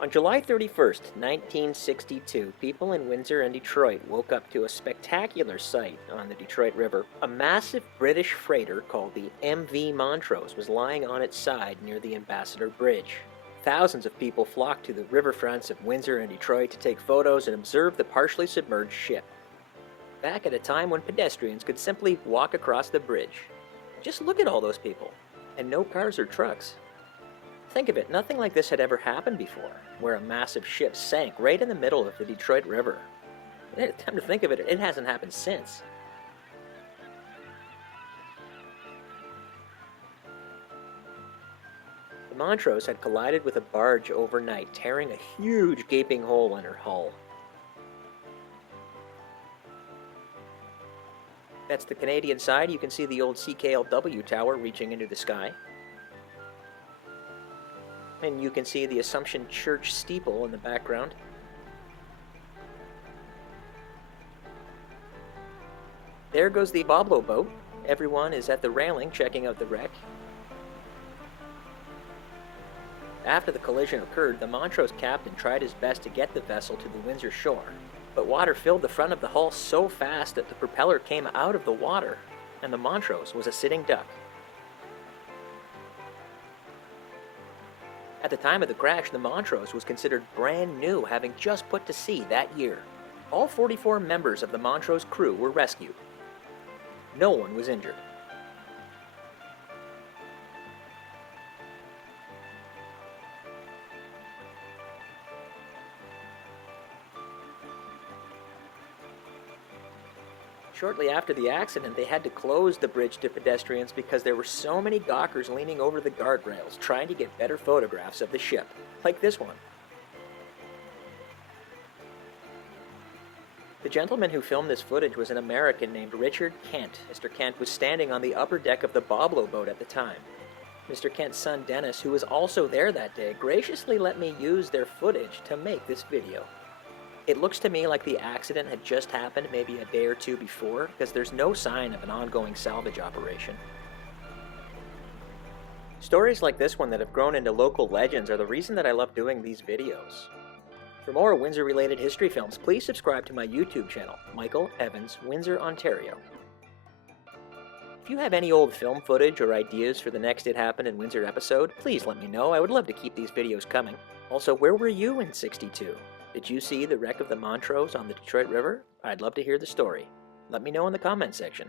On July 31st, 1962, people in Windsor and Detroit woke up to a spectacular sight on the Detroit River. A massive British freighter called the MV Montrose was lying on its side near the Ambassador Bridge. Thousands of people flocked to the riverfronts of Windsor and Detroit to take photos and observe the partially submerged ship. Back at a time when pedestrians could simply walk across the bridge. Just look at all those people, and no cars or trucks. Think of it, nothing like this had ever happened before, where a massive ship sank right in the middle of the Detroit River. Come to think of it, it hasn't happened since. The Montrose had collided with a barge overnight, tearing a huge gaping hole in her hull. That's the Canadian side. You can see the old CKLW tower reaching into the sky. And you can see the Assumption Church steeple in the background. There goes the Boblo Boat. Everyone is at the railing checking out the wreck. After the collision occurred, the Montrose captain tried his best to get the vessel to the Windsor shore, but water filled the front of the hull so fast that the propeller came out of the water, and the Montrose was a sitting duck. At the time of the crash, the Montrose was considered brand new, having just put to sea that year. All 44 members of the Montrose crew were rescued. No one was injured. Shortly after the accident, they had to close the bridge to pedestrians because there were so many gawkers leaning over the guardrails trying to get better photographs of the ship, like this one. The gentleman who filmed this footage was an American named Richard Kent. Mr. Kent was standing on the upper deck of the Boblo Boat at the time. Mr. Kent's son Dennis, who was also there that day, graciously let me use their footage to make this video. It looks to me like the accident had just happened maybe a day or two before, because there's no sign of an ongoing salvage operation. Stories like this one that have grown into local legends are the reason that I love doing these videos. For more Windsor-related history films, please subscribe to my YouTube channel, Michael Evans, Windsor, Ontario. If you have any old film footage or ideas for the next It Happened in Windsor episode, please let me know. I would love to keep these videos coming. Also, where were you in '62? Did you see the wreck of the Montrose on the Detroit River? I'd love to hear the story. Let me know in the comments section.